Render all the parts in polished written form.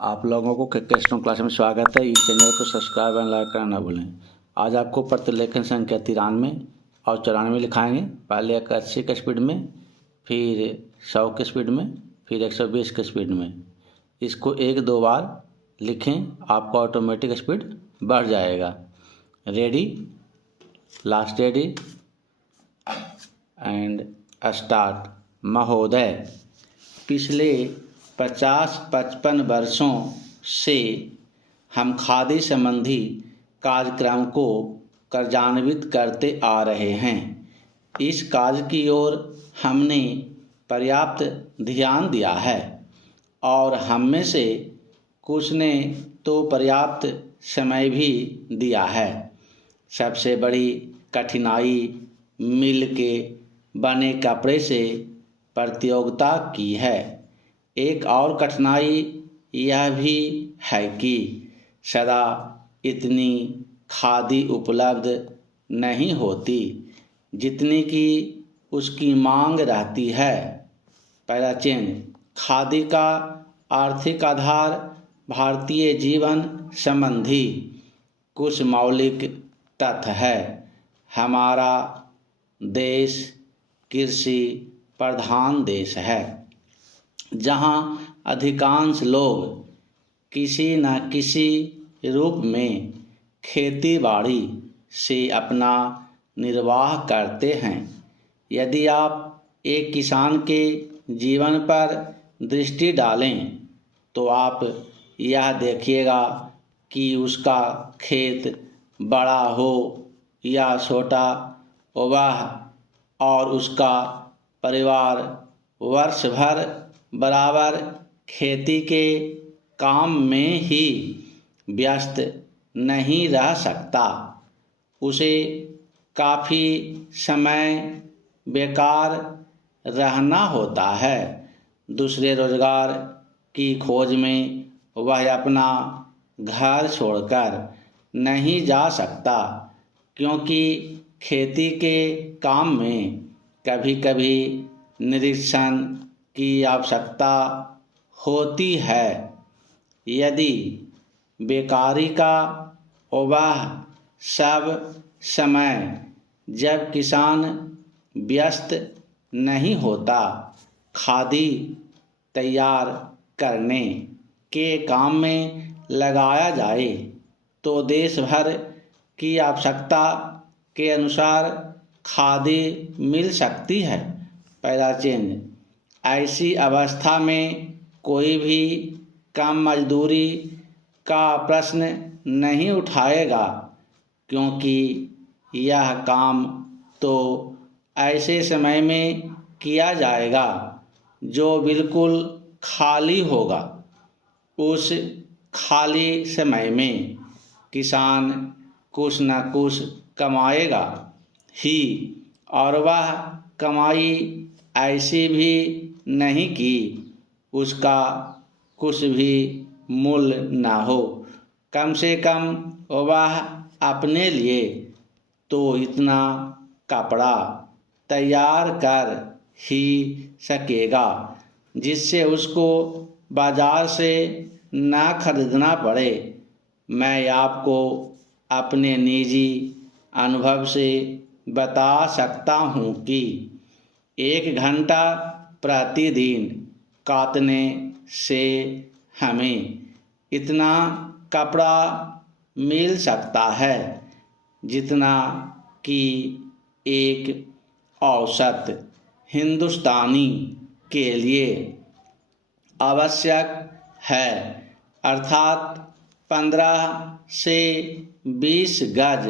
आप लोगों को क्रिकेट क्लास में स्वागत है। इस चैनल को सब्सक्राइब एंड लाइक करना ना भूलें। आज आपको प्रतिलेखन संख्या 93 और 94 लिखाएंगे। पहले 80 के स्पीड में, फिर 100 के स्पीड में, फिर 120 के स्पीड में। इसको 1-2 बार लिखें, आपको ऑटोमेटिक स्पीड बढ़ जाएगा। Ready, last ready and start. महोदय, पिछले 50-55 वर्षों से हम खादी संबंधी कार्यक्रम को कार्यान्वित करते आ रहे हैं। इस कार्य की ओर हमने पर्याप्त ध्यान दिया है और हम में से कुछ ने तो पर्याप्त समय भी दिया है। सबसे बड़ी कठिनाई मिल के बने कपड़े से प्रतियोगिता की है। एक और कठिनाई यह भी है कि सदा इतनी खादी उपलब्ध नहीं होती जितनी कि उसकी मांग रहती है। पहला चेंज, खादी का आर्थिक आधार भारतीय जीवन संबंधी कुछ मौलिक तथ्य है। हमारा देश कृषि प्रधान देश है, जहाँ अधिकांश लोग किसी न किसी रूप में खेती बाड़ी से अपना निर्वाह करते हैं। यदि आप एक किसान के जीवन पर दृष्टि डालें तो आप यह देखिएगा कि उसका खेत बड़ा हो या छोटा, वह और उसका परिवार वर्ष भर बराबर खेती के काम में ही व्यस्त नहीं रह सकता। उसे काफ़ी समय बेकार रहना होता है। दूसरे रोजगार की खोज में वह अपना घर छोड़कर नहीं जा सकता, क्योंकि खेती के काम में कभी कभी निरीक्षण की आवश्यकता होती है। यदि बेकारी का वह सब समय जब किसान व्यस्त नहीं होता खादी तैयार करने के काम में लगाया जाए तो देश भर की आवश्यकता के अनुसार खादी मिल सकती है। पहला चेंज, ऐसी अवस्था में कोई भी कम मजदूरी का प्रश्न नहीं उठाएगा, क्योंकि यह काम तो ऐसे समय में किया जाएगा जो बिल्कुल खाली होगा। उस खाली समय में किसान कुछ न कुछ कमाएगा ही, और वह कमाई ऐसी भी नहीं कि उसका कुछ भी मूल्य ना हो। कम से कम वह अपने लिए तो इतना कपड़ा तैयार कर ही सकेगा जिससे उसको बाजार से ना खरीदना पड़े। मैं आपको अपने निजी अनुभव से बता सकता हूँ कि 1 घंटा प्रतिदिन काटने से हमें इतना कपड़ा मिल सकता है जितना कि एक औसत हिंदुस्तानी के लिए आवश्यक है, अर्थात 15 से 20 गज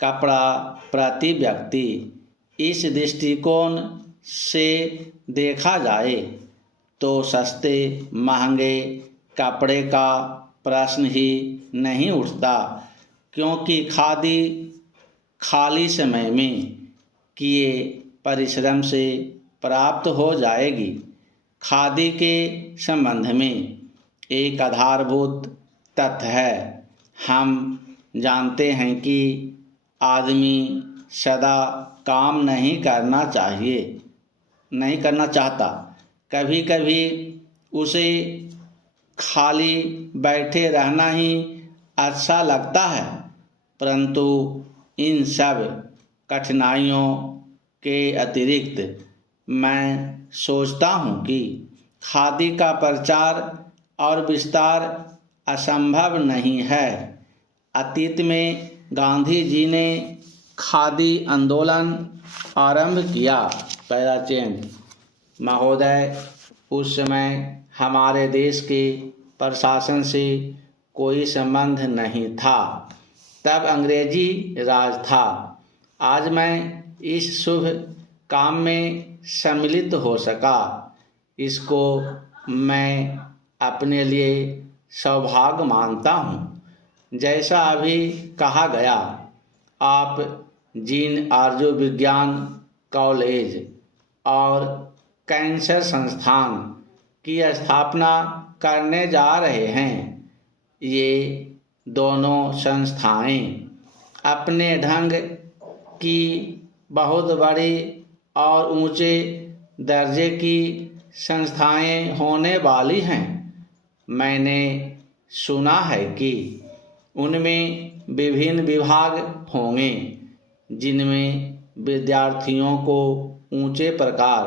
कपड़ा प्रति व्यक्ति। इस दृष्टिकोण से देखा जाए तो सस्ते महंगे कपड़े का प्रश्न ही नहीं उठता, क्योंकि खादी खाली समय में किए परिश्रम से प्राप्त हो जाएगी। खादी के संबंध में एक आधारभूत तथ्य है। हम जानते हैं कि आदमी सदा काम नहीं करना चाहता। कभी कभी उसे खाली बैठे रहना ही अच्छा लगता है, परंतु इन सब कठिनाइयों के अतिरिक्त मैं सोचता हूँ कि खादी का प्रचार और विस्तार असंभव नहीं है। अतीत में गांधी जी ने खादी आंदोलन आरंभ किया। पहला चेंज महोदय, उस समय हमारे देश के प्रशासन से कोई संबंध नहीं था, तब अंग्रेजी राज था। आज मैं इस शुभ काम में सम्मिलित हो सका, इसको मैं अपने लिए सौभाग्य मानता हूँ। जैसा अभी कहा गया, आप जिन आर्य विज्ञान कॉलेज और कैंसर संस्थान की स्थापना करने जा रहे हैं, ये दोनों संस्थाएं अपने ढंग की बहुत बड़ी और ऊंचे दर्जे की संस्थाएं होने वाली हैं। मैंने सुना है कि उनमें विभिन्न विभाग होंगे, जिनमें विद्यार्थियों को ऊंचे प्रकार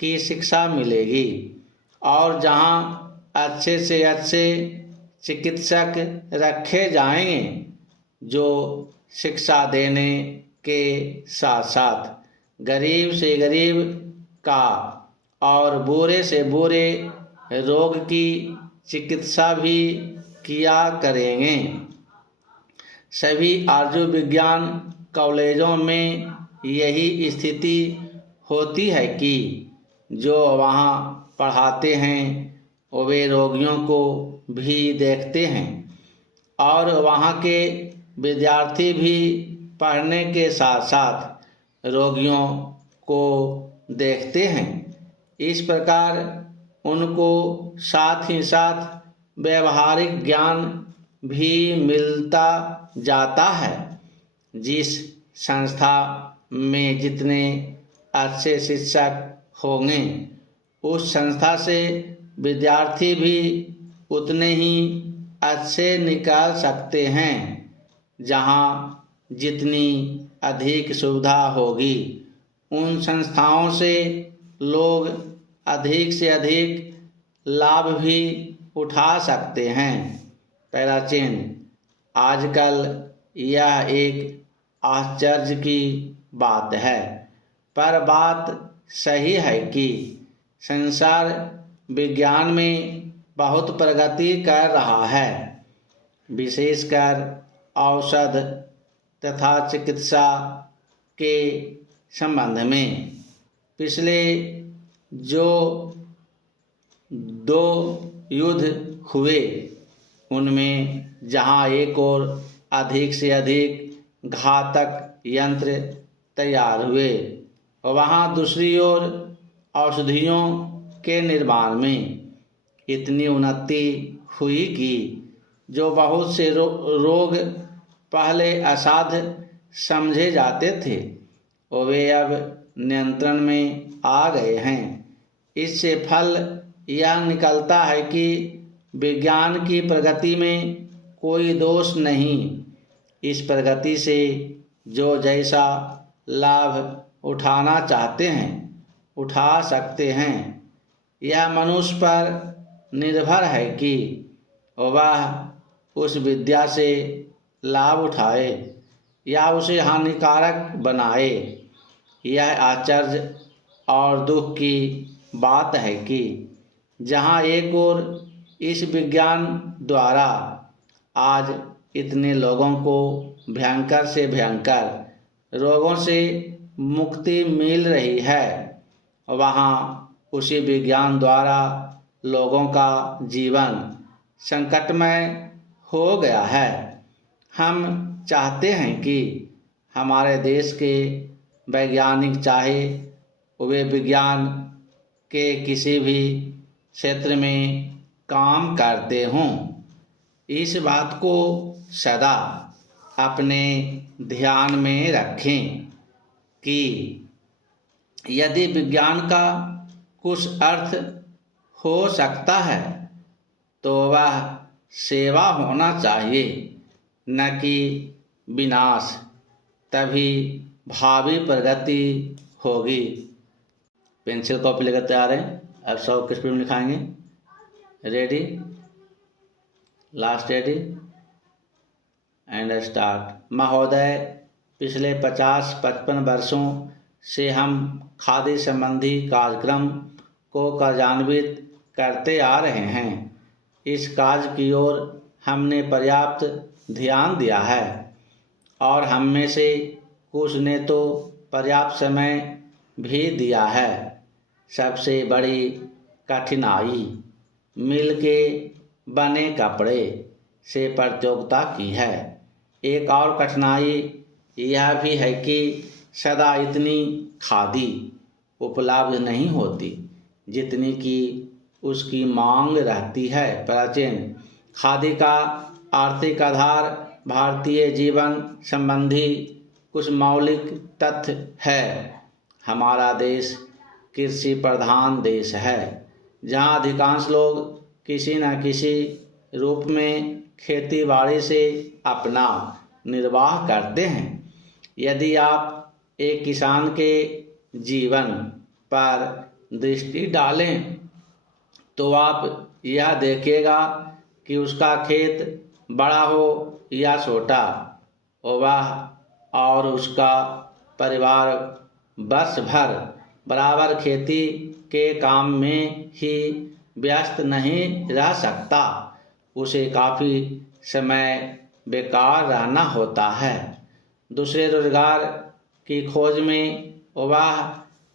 की शिक्षा मिलेगी और जहां अच्छे से अच्छे चिकित्सक रखे जाएंगे, जो शिक्षा देने के साथ साथ गरीब से गरीब का और बुरे से बुरे रोग की चिकित्सा भी किया करेंगे। सभी आर्य विज्ञान कॉलेजों में यही स्थिति होती है कि जो वहाँ पढ़ाते हैं वे रोगियों को भी देखते हैं और वहाँ के विद्यार्थी भी पढ़ने के साथ साथ रोगियों को देखते हैं। इस प्रकार उनको साथ ही साथ व्यवहारिक ज्ञान भी मिलता जाता है। जिस संस्था में जितने अच्छे शिक्षक होंगे, उस संस्था से विद्यार्थी भी उतने ही अच्छे निकाल सकते हैं। जहाँ जितनी अधिक सुविधा होगी, उन संस्थाओं से लोग अधिक से अधिक लाभ भी उठा सकते हैं। पहला चिन्ह आजकल यह एक आश्चर्य की बात है, पर बात सही है कि संसार विज्ञान में बहुत प्रगति कर रहा है, विशेषकर औषध तथा चिकित्सा के संबंध में। पिछले जो 2 युद्ध हुए, उनमें जहां एक और अधिक से अधिक घातक यंत्र तैयार हुए, वहां दूसरी ओर औषधियों के निर्माण में इतनी उन्नति हुई कि जो बहुत से रोग पहले असाध्य समझे जाते थे, वे अब नियंत्रण में आ गए हैं। इससे फल यह निकलता है कि विज्ञान की प्रगति में कोई दोष नहीं। इस प्रगति से जो जैसा लाभ उठाना चाहते हैं, उठा सकते हैं। यह मनुष्य पर निर्भर है कि वह उस विद्या से लाभ उठाए या उसे हानिकारक बनाए। यह आश्चर्य और दुख की बात है कि जहाँ एक ओर इस विज्ञान द्वारा आज इतने लोगों को भयंकर से भयंकर रोगों से मुक्ति मिल रही है, वहाँ उसी विज्ञान द्वारा लोगों का जीवन संकटमय हो गया है। हम चाहते हैं कि हमारे देश के वैज्ञानिक, चाहे वे विज्ञान के किसी भी क्षेत्र में काम करते हों, इस बात को सदा अपने ध्यान में रखें कि यदि विज्ञान का कुछ अर्थ हो सकता है, तो वह सेवा होना चाहिए, न कि विनाश। तभी भावी प्रगति होगी। पेंसिल कॉपी लेकर तैयार हैं। अब 100 की स्पीड में लिखाएंगे। Ready, last ready and start. महोदय, पिछले 50-55 वर्षों से हम खादी संबंधी कार्यक्रम को कार्यान्वित करते आ रहे हैं। इस कार्य की ओर हमने पर्याप्त ध्यान दिया है और हम में से कुछ ने तो पर्याप्त समय भी दिया है। सबसे बड़ी कठिनाई मिल के बने कपड़े से प्रतियोगिता की है। एक और कठिनाई यह भी है कि सदा इतनी खादी उपलब्ध नहीं होती जितनी कि उसकी मांग रहती है। प्राचीन खादी का आर्थिक आधार भारतीय जीवन संबंधी कुछ मौलिक तथ्य है। हमारा देश कृषि प्रधान देश है, जहाँ अधिकांश लोग किसी न किसी रूप में खेती बाड़ी से अपना निर्वाह करते हैं। यदि आप एक किसान के जीवन पर दृष्टि डालें तो आप यह देखेगा कि उसका खेत बड़ा हो या छोटा, वह और उसका परिवार वर्ष भर बराबर खेती के काम में ही व्यस्त नहीं रह सकता। उसे काफ़ी समय बेकार रहना होता है। दूसरे रोजगार की खोज में वह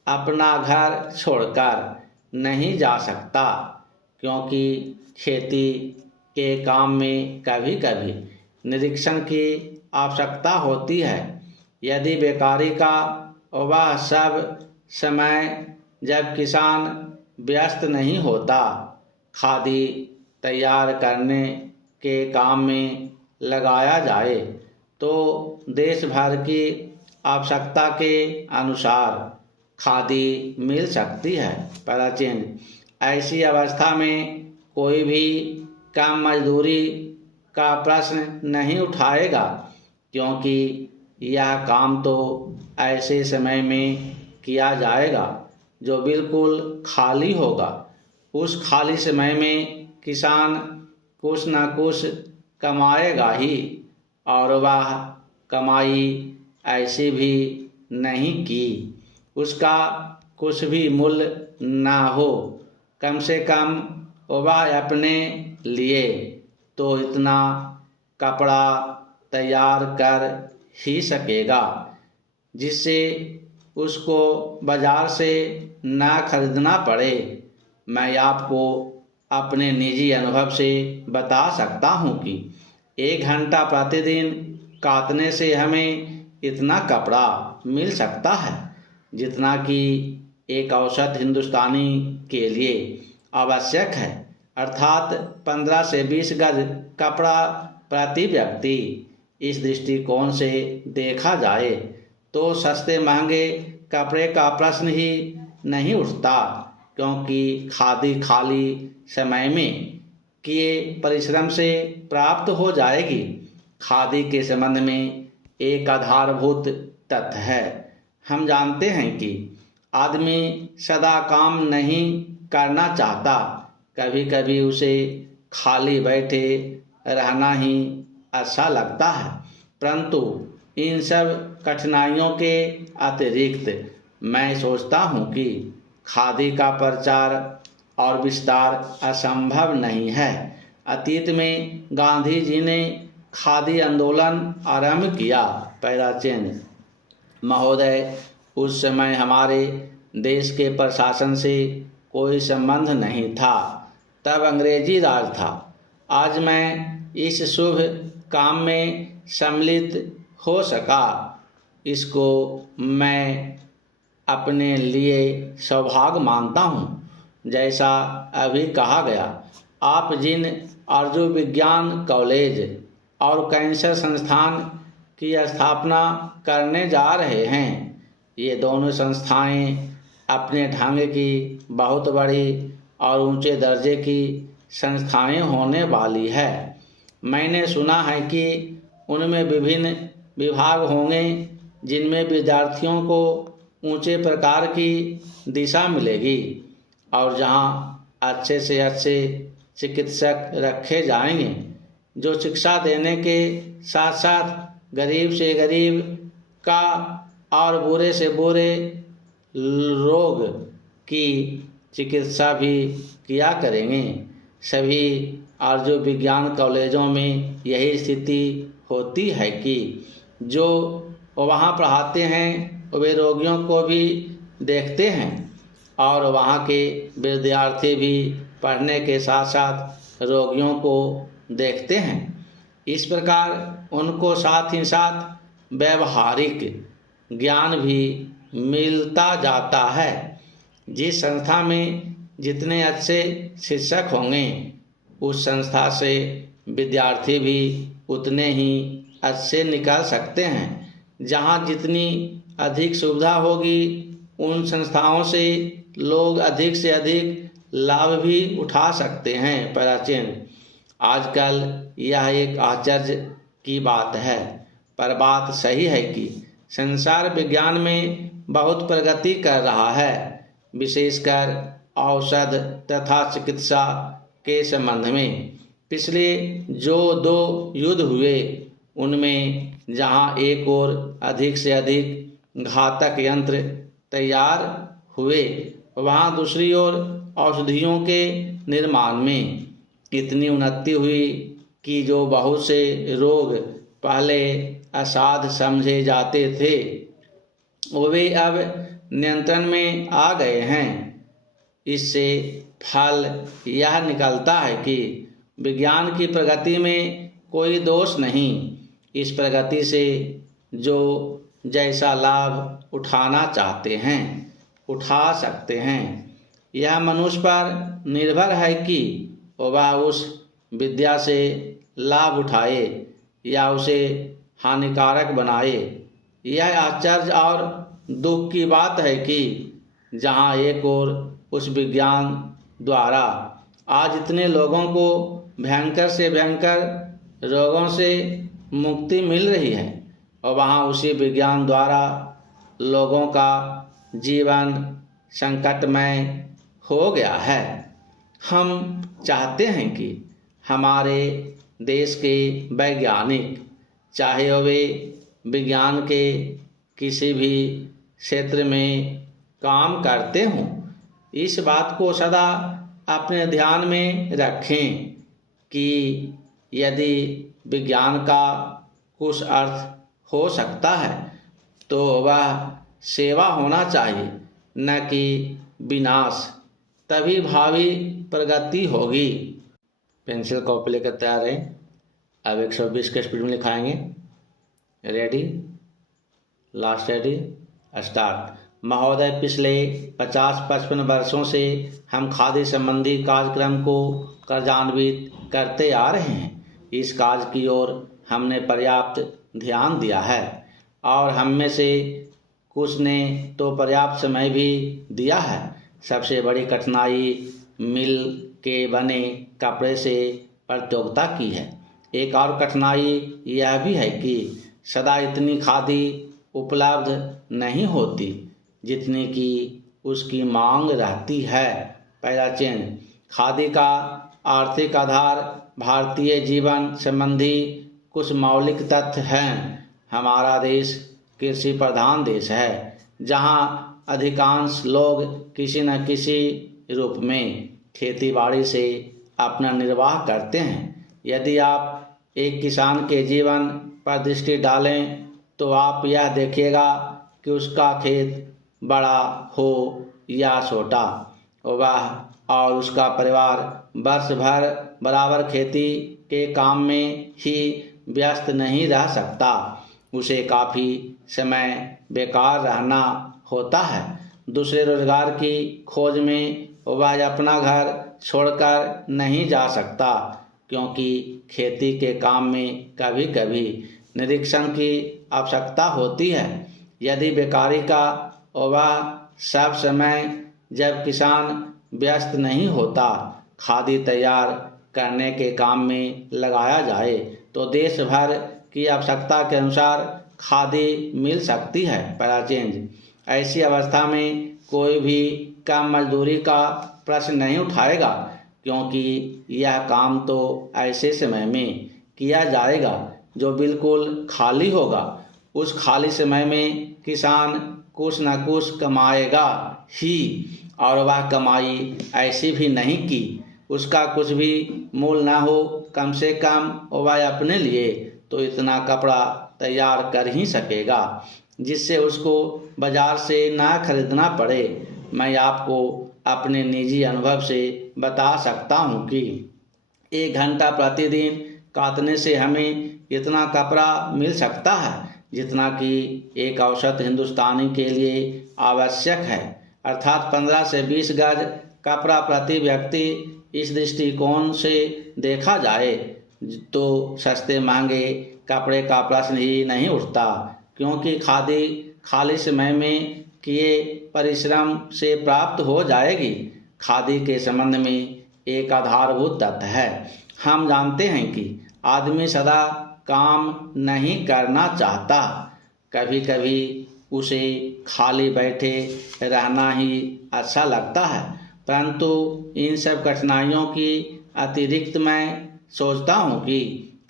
अपना घर छोड़कर नहीं जा सकता, क्योंकि खेती के काम में कभी कभी निरीक्षण की आवश्यकता होती है। यदि बेकारी का वह सब समय जब किसान व्यस्त नहीं होता खादी तैयार करने के काम में लगाया जाए तो देश भर की आवश्यकता के अनुसार खादी मिल सकती है। प्राचीन ऐसी अवस्था में कोई भी कम मजदूरी का प्रश्न नहीं उठाएगा, क्योंकि यह काम तो ऐसे समय में किया जाएगा जो बिल्कुल खाली होगा। उस खाली समय में किसान कुछ न कुछ कमाएगा ही, और वह कमाई ऐसी भी नहीं कि उसका कुछ भी मूल्य ना हो। कम से कम वह अपने लिए तो इतना कपड़ा तैयार कर ही सकेगा जिससे उसको बाजार से ना खरीदना पड़े। मैं आपको अपने निजी अनुभव से बता सकता हूँ कि 1 घंटा प्रतिदिन काटने से हमें इतना कपड़ा मिल सकता है जितना कि एक औसत हिंदुस्तानी के लिए आवश्यक है, अर्थात 15 से 20 गज कपड़ा प्रति व्यक्ति। इस दृष्टिकोण से देखा जाए तो सस्ते महंगे कपड़े का प्रश्न ही नहीं उठता, क्योंकि खादी खाली समय में किए परिश्रम से प्राप्त हो जाएगी। खादी के संबंध में एक आधारभूत तथ्य है। हम जानते हैं कि आदमी सदा काम नहीं करना चाहता, कभी कभी उसे खाली बैठे रहना ही अच्छा लगता है। परंतु इन सब कठिनाइयों के अतिरिक्त मैं सोचता हूँ कि खादी का प्रचार और विस्तार असंभव नहीं है। अतीत में गांधी जी ने खादी आंदोलन आरंभ किया। प्राचीन महोदय, उस समय हमारे देश के प्रशासन से कोई संबंध नहीं था, तब अंग्रेजी राज था। आज मैं इस शुभ काम में सम्मिलित हो सका, इसको मैं अपने लिए सौभाग्य मानता हूँ। जैसा अभी कहा गया, आप जिन आर्य विज्ञान कॉलेज और कैंसर संस्थान की स्थापना करने जा रहे हैं, ये दोनों संस्थाएं अपने ढंग की बहुत बड़ी और ऊंचे दर्जे की संस्थाएं होने वाली है। मैंने सुना है कि उनमें विभिन्न विभाग होंगे जिनमें विद्यार्थियों को ऊंचे प्रकार की दिशा मिलेगी और जहां अच्छे से अच्छे चिकित्सक रखे जाएंगे जो शिक्षा देने के साथ साथ गरीब से गरीब का और बुरे से बुरे रोग की चिकित्सा भी किया करेंगे। सभी और जो विज्ञान कॉलेजों में यही स्थिति होती है कि जो वहाँ पढ़ाते हैं वे रोगियों को भी देखते हैं और वहाँ के विद्यार्थी भी पढ़ने के साथ साथ रोगियों को देखते हैं। इस प्रकार उनको साथ ही साथ व्यावहारिक ज्ञान भी मिलता जाता है। जिस संस्था में जितने अच्छे शिक्षक होंगे उस संस्था से विद्यार्थी भी उतने ही अच्छे निकल सकते हैं। जहाँ जितनी अधिक सुविधा होगी उन संस्थाओं से लोग अधिक से अधिक लाभ भी उठा सकते हैं। प्राचीन आजकल यह एक आश्चर्य की बात है, पर बात सही है कि संसार विज्ञान में बहुत प्रगति कर रहा है, विशेषकर औषध तथा चिकित्सा के संबंध में। पिछले जो 2 युद्ध हुए उनमें जहां एक और अधिक से अधिक घातक यंत्र तैयार हुए वहां दूसरी ओर औषधियों के निर्माण में इतनी उन्नति हुई कि जो बहुत से रोग पहले असाध्य समझे जाते थे वे अब नियंत्रण में आ गए हैं। इससे फल यह निकलता है कि विज्ञान की प्रगति में कोई दोष नहीं। इस प्रगति से जो जैसा लाभ उठाना चाहते हैं उठा सकते हैं। यह मनुष्य पर निर्भर है कि वह उस विद्या से लाभ उठाए या उसे हानिकारक बनाए। यह आश्चर्य और दुख की बात है कि जहाँ एक और उस विज्ञान द्वारा आज इतने लोगों को भयंकर से भयंकर रोगों से मुक्ति मिल रही है और वहाँ उसी विज्ञान द्वारा लोगों का जीवन संकटमय हो गया है। हम चाहते हैं कि हमारे देश के वैज्ञानिक चाहे वे विज्ञान के किसी भी क्षेत्र में काम करते हों इस बात को सदा अपने ध्यान में रखें कि यदि विज्ञान का कुछ अर्थ हो सकता है तो वह सेवा होना चाहिए, न कि विनाश। तभी भावी प्रगति होगी। पेंसिल कॉपी लेकर तैयार है। अब 120 के स्पीड में लिखाएंगे। Ready, last ready, start. महोदय, पिछले 50-55 वर्षों से हम खाद्य संबंधी कार्यक्रम को कार्यान्वित करते आ रहे हैं। इस कार्य की ओर हमने पर्याप्त ध्यान दिया है और हम में से कुछ ने तो पर्याप्त समय भी दिया है। सबसे बड़ी कठिनाई मिल के बने कपड़े से प्रतियोगिता की है। एक और कठिनाई यह भी है कि सदा इतनी खादी उपलब्ध नहीं होती जितनी कि उसकी मांग रहती है। प्राचीन खादी का आर्थिक आधार भारतीय जीवन संबंधी कुछ मौलिक तथ्य हैं। हमारा देश कृषि प्रधान देश है जहां अधिकांश लोग किसी न किसी रूप में खेतीबाड़ी से अपना निर्वाह करते हैं। यदि आप एक किसान के जीवन पर दृष्टि डालें तो आप यह देखिएगा कि उसका खेत बड़ा हो या छोटा वह और उसका परिवार वर्ष भर बराबर खेती के काम में ही व्यस्त नहीं रह सकता। उसे काफ़ी समय बेकार रहना होता है। दूसरे रोजगार की खोज में वह अपना घर छोड़कर नहीं जा सकता क्योंकि खेती के काम में कभी कभी निरीक्षण की आवश्यकता होती है। यदि बेकारी का वह सब समय जब किसान व्यस्त नहीं होता खादी तैयार करने के काम में लगाया जाए तो देश भर की आवश्यकता के अनुसार खादी मिल सकती है। Para change. ऐसी अवस्था में कोई भी कम मजदूरी का प्रश्न नहीं उठाएगा, क्योंकि यह काम तो ऐसे समय में किया जाएगा जो बिल्कुल खाली होगा। उस खाली समय में किसान कुछ न कुछ कमाएगा ही, और वह कमाई ऐसी भी नहीं कि उसका कुछ भी मूल ना हो। कम से कम वह अपने लिए तो इतना कपड़ा तैयार कर ही सकेगा जिससे उसको बाजार से ना खरीदना पड़े। मैं आपको अपने निजी अनुभव से बता सकता हूँ कि 1 घंटा प्रतिदिन काटने से हमें इतना कपड़ा मिल सकता है जितना कि एक औसत हिंदुस्तानी के लिए आवश्यक है, अर्थात 15 से 20 गज कपड़ा प्रति व्यक्ति। इस दृष्टिकोण से देखा जाए तो सस्ते महंगे कपड़े का प्रश्न ही नहीं उठता, क्योंकि खादी खाली समय में किए परिश्रम से प्राप्त हो जाएगी। खादी के संबंध में एक आधारभूत तथ्य है। हम जानते हैं कि आदमी सदा काम नहीं करना चाहता, कभी कभी उसे खाली बैठे रहना ही अच्छा लगता है। परंतु इन सब कठिनाइयों की अतिरिक्त मैं सोचता हूँ कि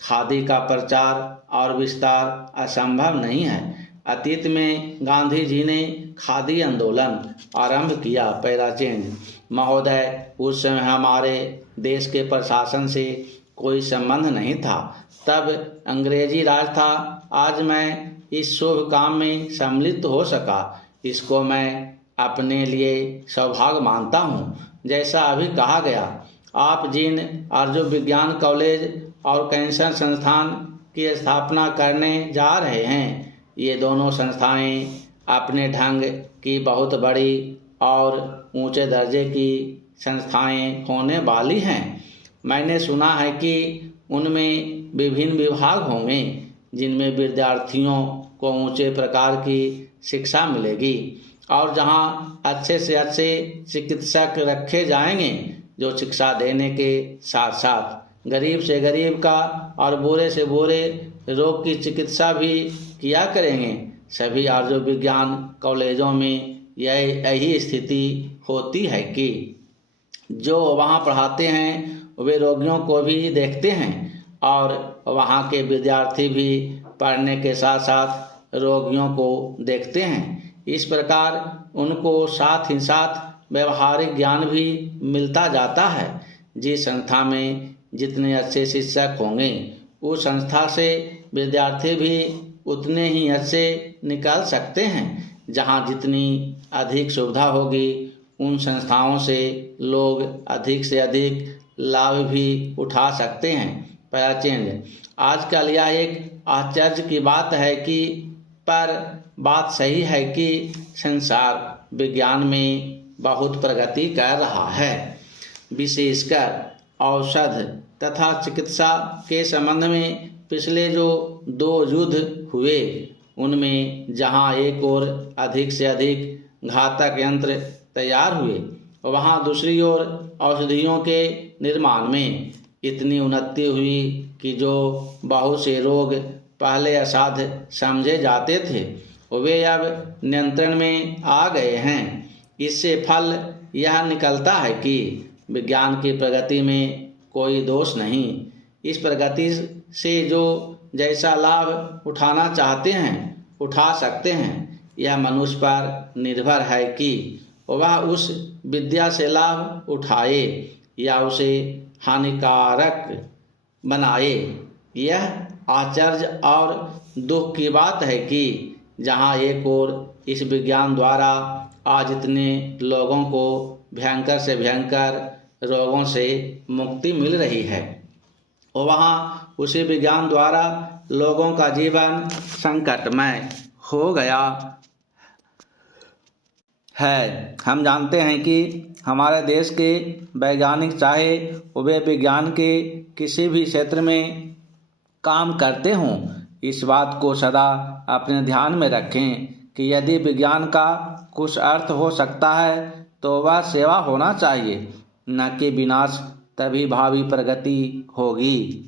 खादी का प्रचार और विस्तार असंभव नहीं है। अतीत में गांधी जी ने खादी आंदोलन आरंभ किया। Para change. महोदय, उस समय हमारे देश के प्रशासन से कोई संबंध नहीं था, तब अंग्रेजी राज था। आज मैं इस शुभ काम में सम्मिलित हो सका, इसको मैं अपने लिए सौभाग्य मानता हूँ। जैसा अभी कहा गया, आप जिन आर्य विज्ञान कॉलेज और कैंसर संस्थान की स्थापना करने जा रहे हैं, ये दोनों संस्थाएं अपने ढंग की बहुत बड़ी और ऊंचे दर्जे की संस्थाएं होने वाली हैं। मैंने सुना है कि उनमें विभिन्न विभाग होंगे जिनमें विद्यार्थियों को ऊंचे प्रकार की शिक्षा मिलेगी और जहां अच्छे से अच्छे चिकित्सक रखे जाएंगे जो शिक्षा देने के साथ साथ गरीब से गरीब का और बुरे से बुरे रोग की चिकित्सा भी किया करेंगे। सभी आर्य विज्ञान कॉलेजों में यही स्थिति होती है कि जो वहाँ पढ़ाते हैं वे रोगियों को भी देखते हैं और वहाँ के विद्यार्थी भी पढ़ने के साथ साथ रोगियों को देखते हैं। इस प्रकार उनको साथ ही साथ व्यवहारिक ज्ञान भी मिलता जाता है। जिस संस्था में जितने अच्छे शिक्षक होंगे उस संस्था से विद्यार्थी भी उतने ही अच्छे निकल सकते हैं। जहाँ जितनी अधिक सुविधा होगी उन संस्थाओं से लोग अधिक से अधिक लाभ भी उठा सकते हैं। Para change. आजकल यह एक आश्चर्य की बात है कि पर बात सही है कि संसार विज्ञान में बहुत प्रगति कर रहा है। विशेषकर औषध तथा चिकित्सा के संबंध में पिछले जो 2 युद्ध हुए उनमें जहां एक ओर अधिक से अधिक घातक यंत्र तैयार हुए, वहां दूसरी ओर औषधियों के निर्माण में इतनी उन्नति हुई कि जो बहुत से रोग पहले असाध्य समझे जाते थे वे अब नियंत्रण में आ गए हैं। इससे फल यह निकलता है कि विज्ञान की प्रगति में कोई दोष नहीं। इस प्रगति से जो जैसा लाभ उठाना चाहते हैं उठा सकते हैं। यह मनुष्य पर निर्भर है कि वह उस विद्या से लाभ उठाए या उसे हानिकारक बनाए। यह आश्चर्य और दुख की बात है कि जहाँ एक ओर इस विज्ञान द्वारा आज इतने लोगों को भयंकर से भयंकर रोगों से मुक्ति मिल रही है, वहाँ उसी विज्ञान द्वारा लोगों का जीवन संकटमय हो गया है। हम जानते हैं कि हमारे देश के वैज्ञानिक चाहे वे विज्ञान के किसी भी क्षेत्र में काम करते हों, इस बात को सदा अपने ध्यान में रखें कि यदि विज्ञान का कुछ अर्थ हो सकता है तो वह सेवा होना चाहिए। न कि विनाश, तभी भावी प्रगति होगी।